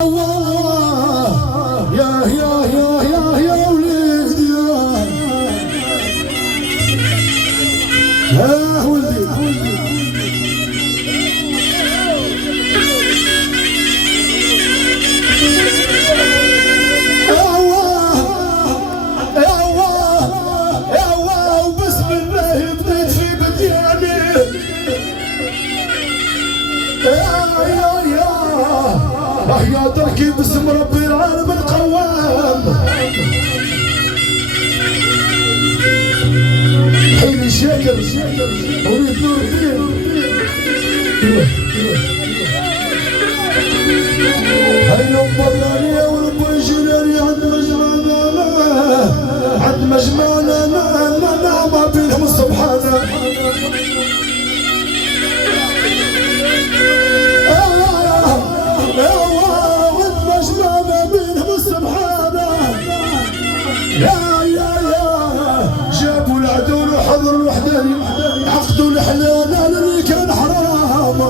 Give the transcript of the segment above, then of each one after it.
يا وليدي يا ولدي وبسم الله بديت في بدياني يا تركي باسم ربي العالم القوام حين الشاكر اريد نور الدين هيا مبراني ورب جلالي عند مجمعنا ما بينهم سبحانه جابوا العدو وحضروا الوحداني عقدوا الحلال اللي كان حرام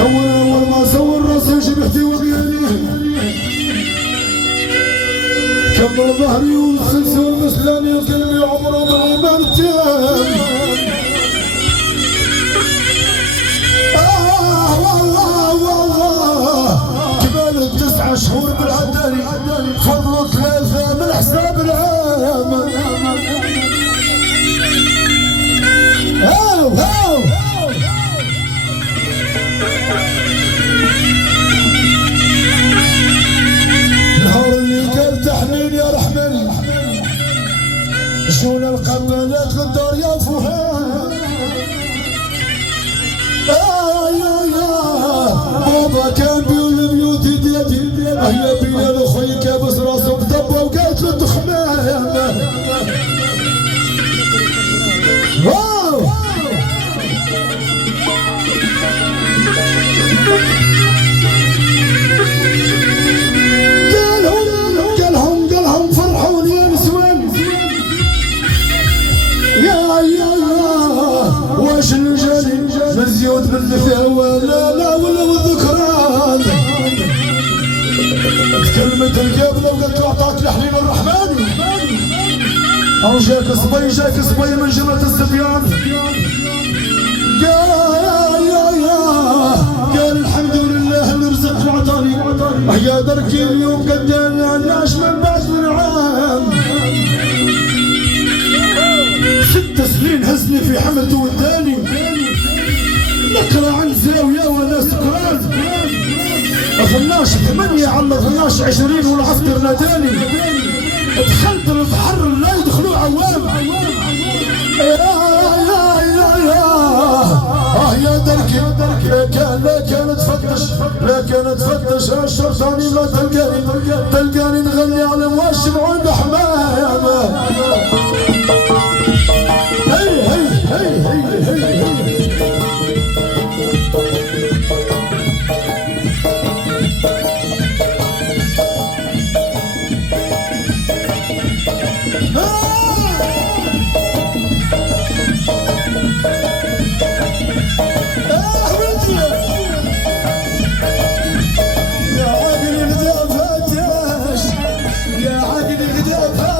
أول ما سوى الراسي شبهتي وبياني كمل ظهري والسلسل مسلاني وقلبي عمره بالإيمان تام كمال 9 شهور بالعداني فضلوا 3 من حساب العام النهار اللي قال تحنين يا رحمن شونا القبلات للدار يا فهان بابا كان بيقول بيوتي ديتي هيا بيا لخوي كابس راسه بضبه وقالت له دخمام قالهم فرحوني يا نسوان يا واش الجالي مزيود بالذكاوى لا ولا والذكران كلمة القابلة وقالت له اعطاك الحليم الرحماني او جاك صبي من جملة الصبيان قال الحمد لله اللي رزقني وعطاني يا دركي اليوم قداني علاش من بعد من عام 6 سنين هزني في حملته وداني نقرا عن زاويه وانا سكران 12 8 على 12 20 والعسكر ناداني دخلت البحر لا يدخلوا عوام يا دركي لا كانت تفتش الشرطاني لا تلقاني نغني على مواشم عند حمام يا عقلي غدا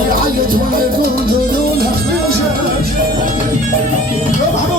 ويعيط ويقول له خديجة. يا مرحبا